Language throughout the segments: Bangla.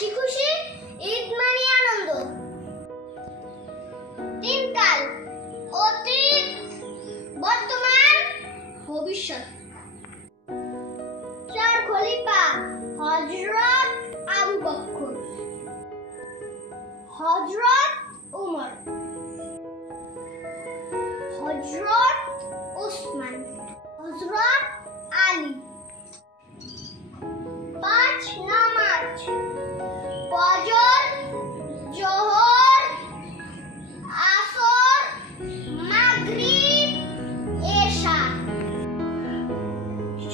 হাসি খুশি, ঈদ মানে আনন্দ। তিন কাল, অতীত, বর্তমান, ভবিষ্যৎ। চার খলিফা, হযরত আবু বকর, হযরত উমর, হযরত ওসমান, হযরত আলী। পাঁচ নামাজ, ফজর, যোহর, আসর, মাগরিব, এশা।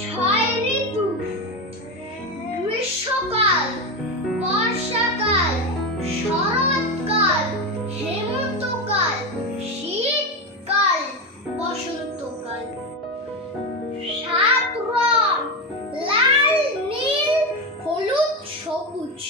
ছয় ঋতু, গ্রীষ্মকাল, বর্ষাকাল, শরৎকাল, হেমন্তকাল, শীতকাল, বসন্তকাল। সাত রং, লাল, নীল, হলুদ, সবুজ।